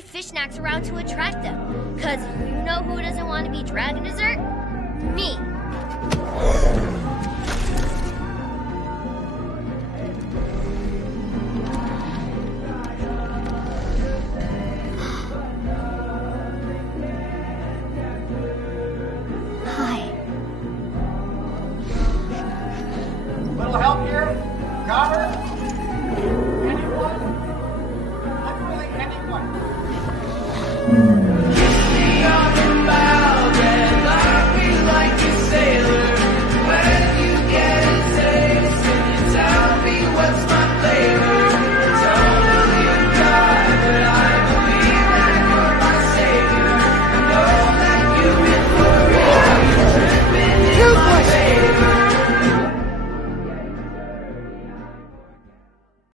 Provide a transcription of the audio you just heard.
leave fish snacks around to attract them. Cause you know who doesn't want to be dragon dessert? Me.